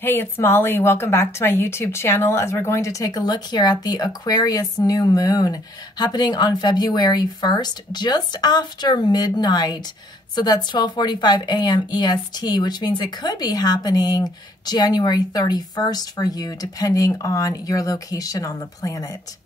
Hey, it's Molly. Welcome back to my YouTube channel as we're going to take a look here at the Aquarius New Moon happening on February 1st, just after midnight. So that's 12:45 a.m. EST, which means it could be happening January 31st for you, depending on your location on the planet.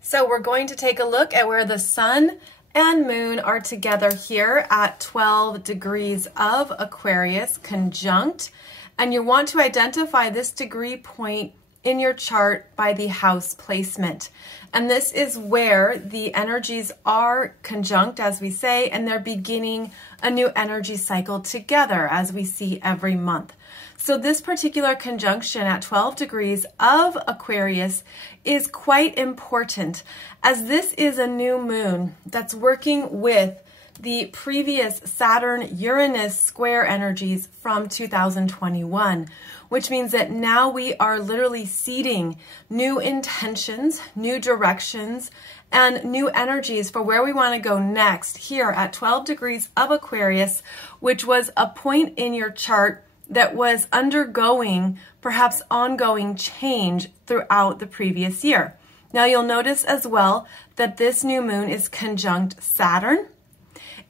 So we're going to take a look at where the sun and moon are together here at 12 degrees of Aquarius conjunct. And you want to identify this degree point in your chart by the house placement. And this is where the energies are conjunct, as we say, and they're beginning a new energy cycle together, as we see every month. So this particular conjunction at 12 degrees of Aquarius is quite important, as this is a new moon that's working with the previous Saturn-Uranus square energies from 2021, which means that now we are literally seeding new intentions, new directions, and new energies for where we want to go next here at 12 degrees of Aquarius, which was a point in your chart that was undergoing perhaps ongoing change throughout the previous year. Now you'll notice as well that this new moon is conjunct Saturn,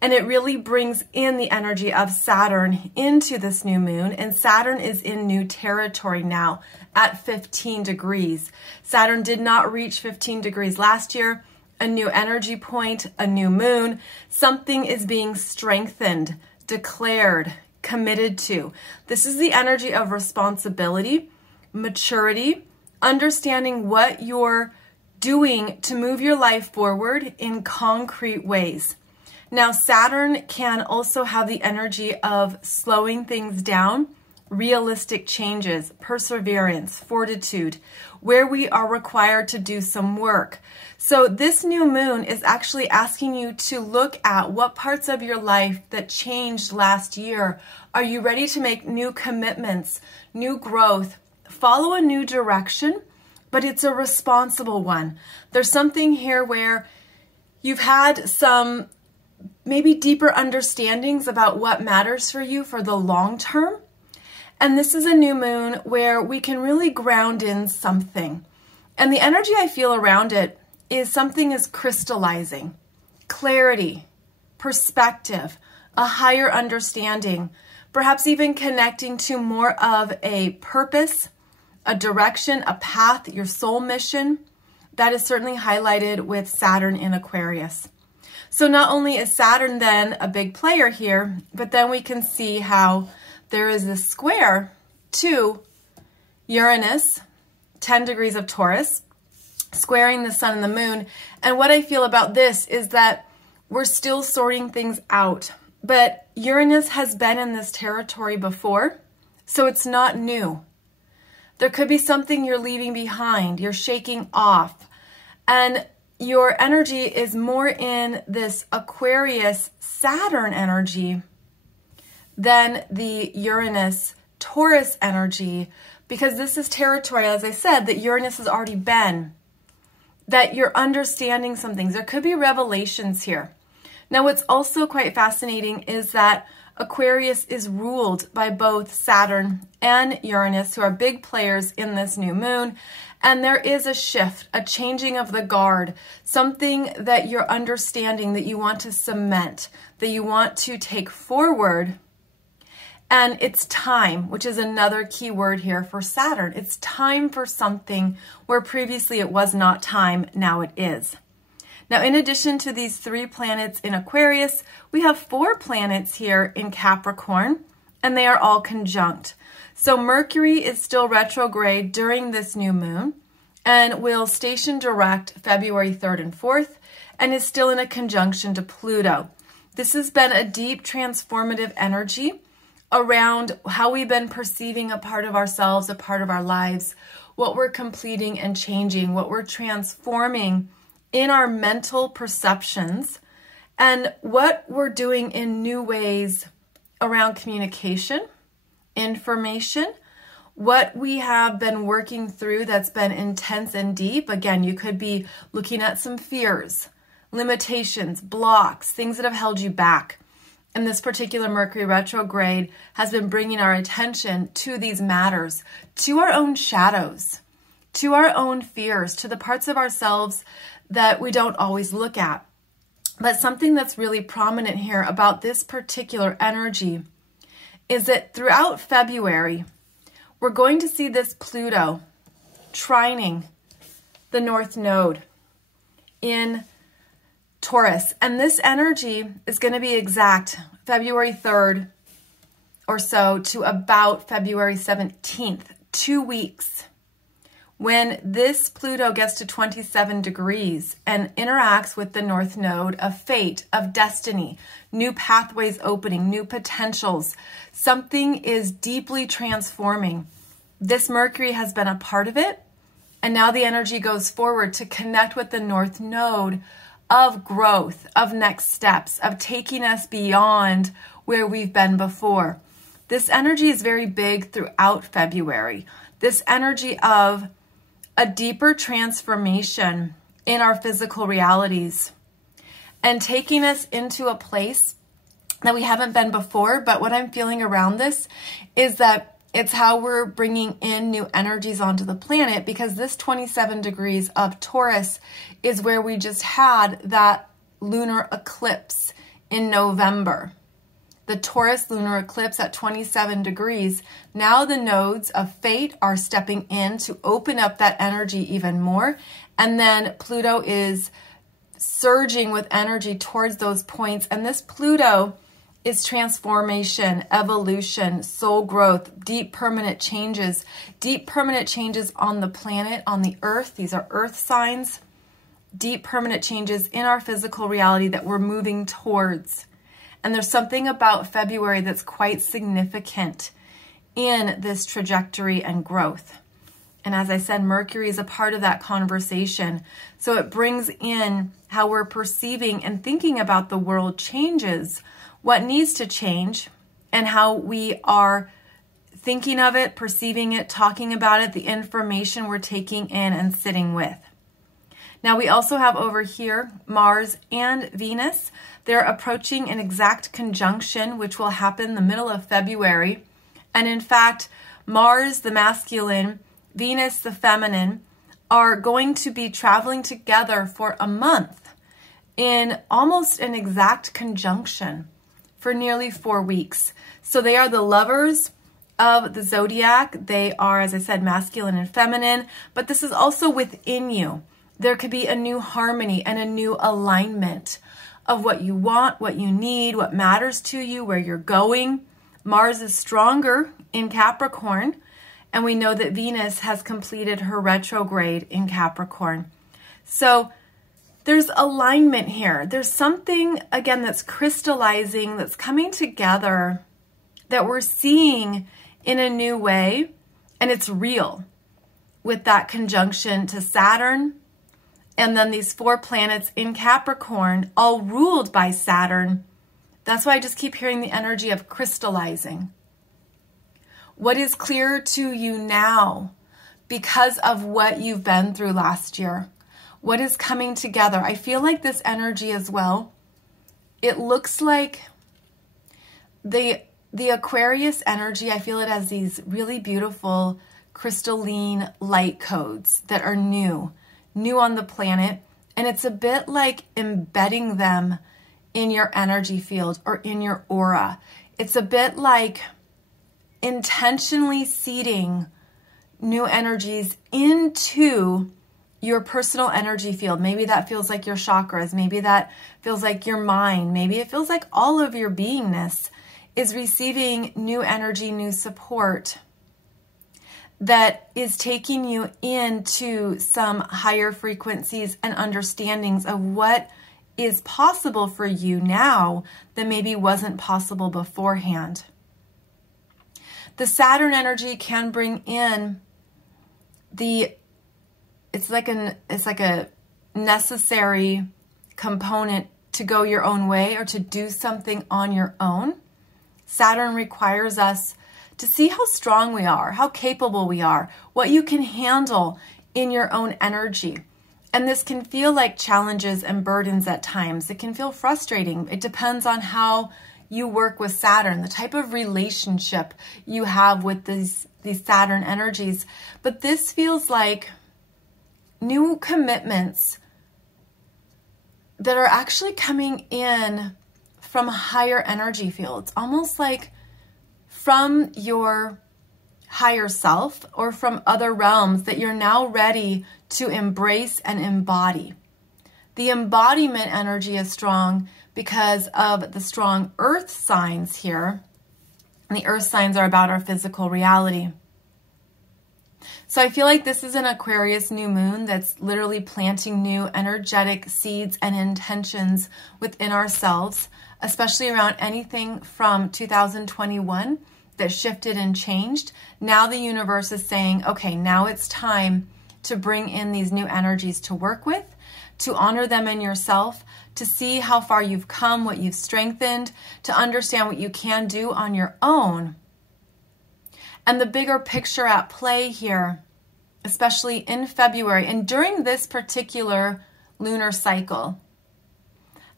and it really brings in the energy of Saturn into this new moon. And Saturn is in new territory now at 15 degrees. Saturn did not reach 15 degrees last year. A new energy point, a new moon. Something is being strengthened, declared, committed to. This is the energy of responsibility, maturity, understanding what you're doing to move your life forward in concrete ways. Now, Saturn can also have the energy of slowing things down, realistic changes, perseverance, fortitude, where we are required to do some work. So this new moon is actually asking you to look at what parts of your life that changed last year. Are you ready to make new commitments, new growth, follow a new direction, but it's a responsible one. There's something here where you've had some maybe deeper understandings about what matters for you for the long term. And this is a new moon where we can really ground in something. And the energy I feel around it is something is crystallizing, clarity, perspective, a higher understanding, perhaps even connecting to more of a purpose, a direction, a path, your soul mission. That is certainly highlighted with Saturn in Aquarius. So not only is Saturn then a big player here, but then we can see how there is this square to Uranus, 10 degrees of Taurus, squaring the sun and the moon. And what I feel about this is that we're still sorting things out. But Uranus has been in this territory before, so it's not new. There could be something you're leaving behind, you're shaking off. And your energy is more in this Aquarius-Saturn energy than the Uranus-Taurus energy, because this is territory, as I said, that Uranus has already been, that you're understanding some things. There could be revelations here. Now, what's also quite fascinating is that Aquarius is ruled by both Saturn and Uranus, who are big players in this new moon. And there is a shift, a changing of the guard, something that you're understanding, that you want to cement, that you want to take forward. And it's time, which is another key word here for Saturn. It's time for something where previously it was not time, now it is. Now, in addition to these 3 planets in Aquarius, we have 4 planets here in Capricorn, and they are all conjunct. So Mercury is still retrograde during this new moon and will station direct February 3rd and 4th and is still in a conjunction to Pluto. This has been a deep transformative energy around how we've been perceiving a part of ourselves, a part of our lives, what we're completing and changing, what we're transforming in our mental perceptions, and what we're doing in new ways around communication, information, what we have been working through that's been intense and deep. Again, you could be looking at some fears, limitations, blocks, things that have held you back. and this particular Mercury retrograde has been bringing our attention to these matters, to our own shadows, to our own fears, to the parts of ourselves that we don't always look at. But something that's really prominent here about this particular energy is that throughout February, we're going to see this Pluto trining the North Node in Taurus. And this energy is going to be exact February 3rd or so to about February 17th, 2 weeks, when this Pluto gets to 27 degrees and interacts with the North Node of fate, of destiny, new pathways opening, new potentials. Something is deeply transforming. This Mercury has been a part of it, and now the energy goes forward to connect with the North Node of growth, of next steps, of taking us beyond where we've been before. This energy is very big throughout February. This energy of a deeper transformation in our physical realities and taking us into a place that we haven't been before. But what I'm feeling around this is that it's how we're bringing in new energies onto the planet, because this 27 degrees of Taurus is where we just had that lunar eclipse in November. The Taurus lunar eclipse at 27 degrees. Now the nodes of fate are stepping in to open up that energy even more. And then Pluto is surging with energy towards those points. And this Pluto is transformation, evolution, soul growth, deep permanent changes on the planet, on the earth. These are earth signs, deep permanent changes in our physical reality that we're moving towards. And there's something about February that's quite significant in this trajectory and growth. And as I said, Mercury is a part of that conversation. So it brings in how we're perceiving and thinking about the world changes, what needs to change, and how we are thinking of it, perceiving it, talking about it, the information we're taking in and sitting with. Now we also have over here Mars and Venus. They're approaching an exact conjunction, which will happen the middle of February. And in fact, Mars, the masculine, Venus, the feminine, are going to be traveling together for a month in almost an exact conjunction for nearly 4 weeks. So they are the lovers of the zodiac. They are, as I said, masculine and feminine, but this is also within you. There could be a new harmony and a new alignment of what you want, what you need, what matters to you, where you're going. Mars is stronger in Capricorn, and we know that Venus has completed her retrograde in Capricorn. So there's alignment here. There's something, again, that's crystallizing, that's coming together, that we're seeing in a new way, and it's real with that conjunction to Saturn, and then these 4 planets in Capricorn, all ruled by Saturn. That's why I just keep hearing the energy of crystallizing. What is clear to you now because of what you've been through last year? What is coming together? I feel like this energy as well, it looks like the Aquarius energy, I feel it as these really beautiful crystalline light codes that are new on the planet. And it's a bit like embedding them in your energy field or in your aura. It's a bit like intentionally seeding new energies into your personal energy field. Maybe that feels like your chakras. Maybe that feels like your mind. Maybe it feels like all of your beingness is receiving new energy, new support that is taking you into some higher frequencies and understandings of what is possible for you now that maybe wasn't possible beforehand. The Saturn energy can bring in it's like a necessary component to go your own way or to do something on your own. Saturn requires us to see how strong we are, how capable we are, what you can handle in your own energy. And this can feel like challenges and burdens at times. It can feel frustrating. It depends on how you work with Saturn, the type of relationship you have with these Saturn energies. But this feels like new commitments that are actually coming in from higher energy fields, almost like from your higher self or from other realms that you're now ready to embrace and embody. The embodiment energy is strong because of the strong earth signs here. And the earth signs are about our physical reality. So I feel like this is an Aquarius new moon that's literally planting new energetic seeds and intentions within ourselves, especially around anything from 2021 that shifted and changed. Now the universe is saying, okay, now it's time to bring in these new energies to work with, to honor them in yourself, to see how far you've come, what you've strengthened, to understand what you can do on your own. And the bigger picture at play here, especially in February and during this particular lunar cycle,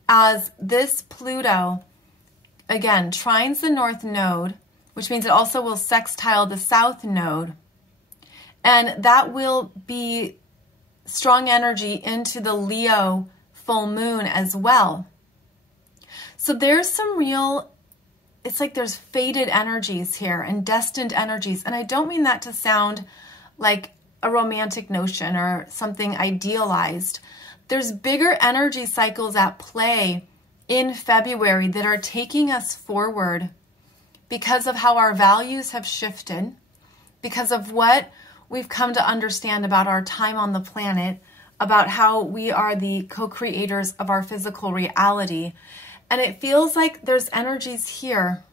as this Pluto, again, trines the north node, which means it also will sextile the south node. And that will be strong energy into the Leo full moon as well. So there's some real, it's like there's fated energies here and destined energies. And I don't mean that to sound like a romantic notion or something idealized. There's bigger energy cycles at play in February that are taking us forward because of how our values have shifted, because of what we've come to understand about our time on the planet, about how we are the co-creators of our physical reality. And it feels like there's energies here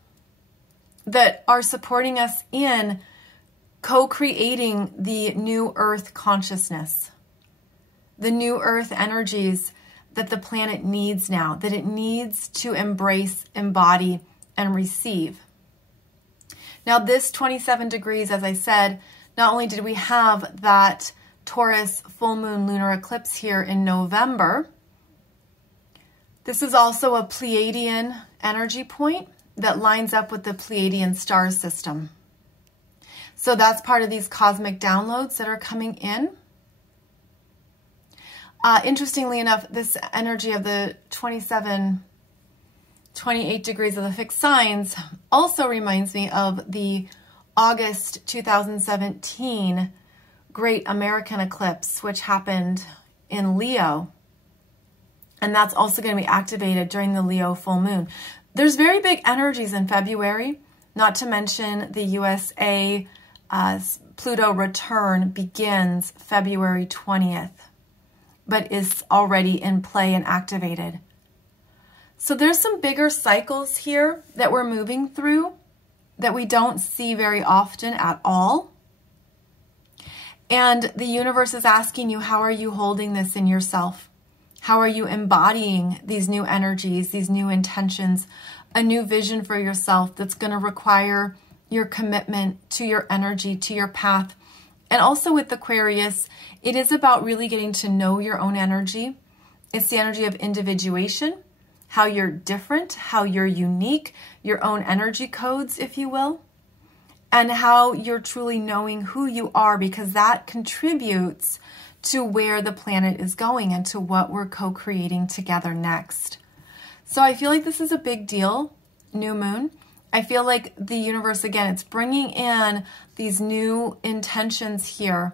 that are supporting us in co-creating the new earth consciousness, the new earth energies that the planet needs now, that it needs to embrace, embody, and receive. Now this 27 degrees, as I said, not only did we have that Taurus full moon lunar eclipse here in November, this is also a Pleiadian energy point that lines up with the Pleiadian star system. So that's part of these cosmic downloads that are coming in. Interestingly enough, this energy of the 28 degrees of the fixed signs also reminds me of the August 2017 Great American Eclipse, which happened in Leo. And that's also going to be activated during the Leo full moon. There's very big energies in February, not to mention the USA Pluto return begins February 20th, but is already in play and activated. So there's some bigger cycles here that we're moving through that we don't see very often at all. And the universe is asking you, how are you holding this in yourself? How are you embodying these new energies, these new intentions, a new vision for yourself that's going to require your commitment to your energy, to your path? And also with Aquarius, it is about really getting to know your own energy. It's the energy of individuation, how you're different, how you're unique, your own energy codes, if you will, and how you're truly knowing who you are, because that contributes to where the planet is going and to what we're co-creating together next. So I feel like this is a big deal, new moon. I feel like the universe, again, it's bringing in these new intentions here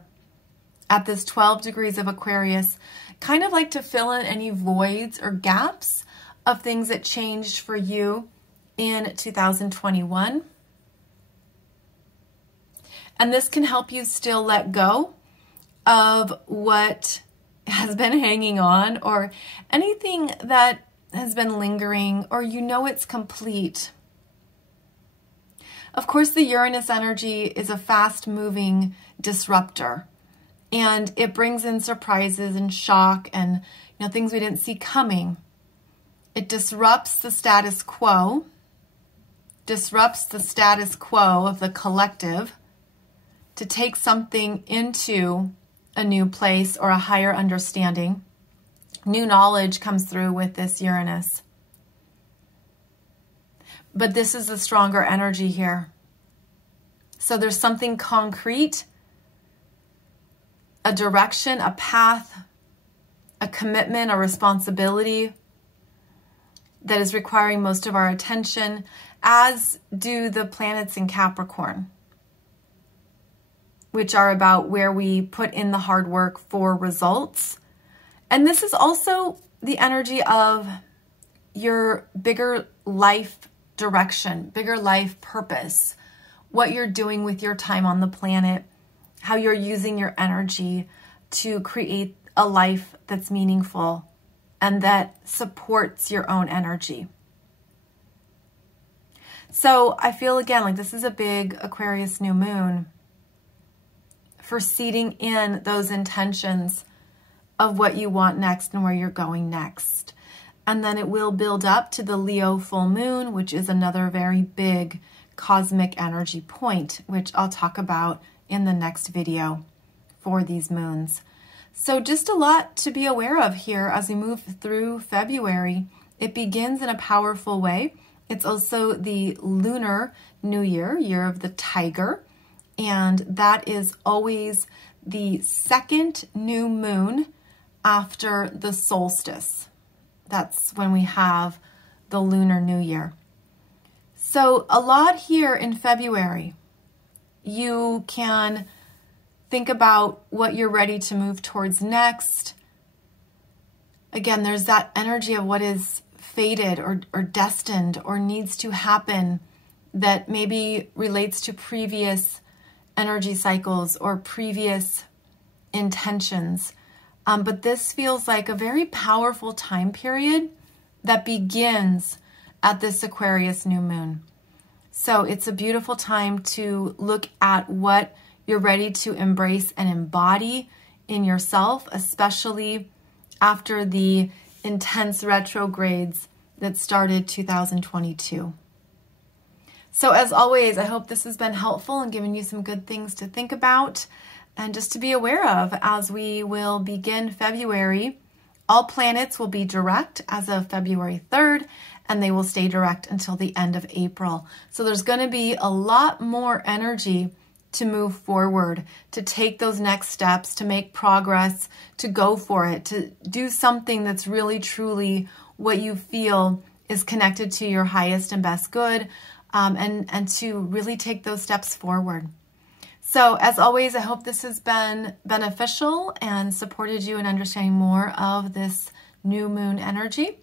at this 12 degrees of Aquarius, kind of like to fill in any voids or gaps of things that changed for you in 2021. And this can help you still let go of what has been hanging on, or anything that has been lingering, or you know it's complete. Of course, the Uranus energy is a fast-moving disruptor, and it brings in surprises and shock and things we didn't see coming. It disrupts the status quo, of the collective, to take something into a new place or a higher understanding. New knowledge comes through with this Uranus. but this is the stronger energy here. So there's something concrete, a direction, a path, a commitment, a responsibility that is requiring most of our attention, as do the planets in Capricorn, which are about where we put in the hard work for results. And this is also the energy of your bigger life direction, bigger life purpose, what you're doing with your time on the planet, how you're using your energy to create a life that's meaningful and that supports your own energy. So I feel again like this is a big Aquarius new moon for seeding in those intentions of what you want next and where you're going next. And then it will build up to the Leo full moon, which is another very big cosmic energy point, which I'll talk about in the next video for these moons. So just a lot to be aware of here as we move through February. It begins in a powerful way. It's also the lunar new year, year of the tiger, and that is always the second new moon after the solstice. That's when we have the lunar new year. So a lot here in February. You can think about what you're ready to move towards next. Again, there's that energy of what is fated or destined or needs to happen that maybe relates to previous energy cycles or previous intentions. But this feels like a very powerful time period that begins at this Aquarius new moon. So it's a beautiful time to look at what you're ready to embrace and embody in yourself, especially after the intense retrogrades that started 2022. So as always, I hope this has been helpful and given you some good things to think about and just to be aware of as we will begin February. All planets will be direct as of February 3rd, and they will stay direct until the end of April. So there's going to be a lot more energy to move forward, to take those next steps, to make progress, to go for it, to do something that's really truly what you feel is connected to your highest and best good, and to really take those steps forward. So as always, I hope this has been beneficial and supported you in understanding more of this new moon energy.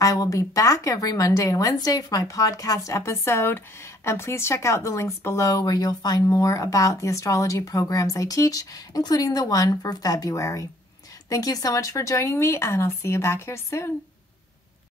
I will be back every Monday and Wednesday for my podcast episode. And please check out the links below where you'll find more about the astrology programs I teach, including the one for February. Thank you so much for joining me, and I'll see you back here soon.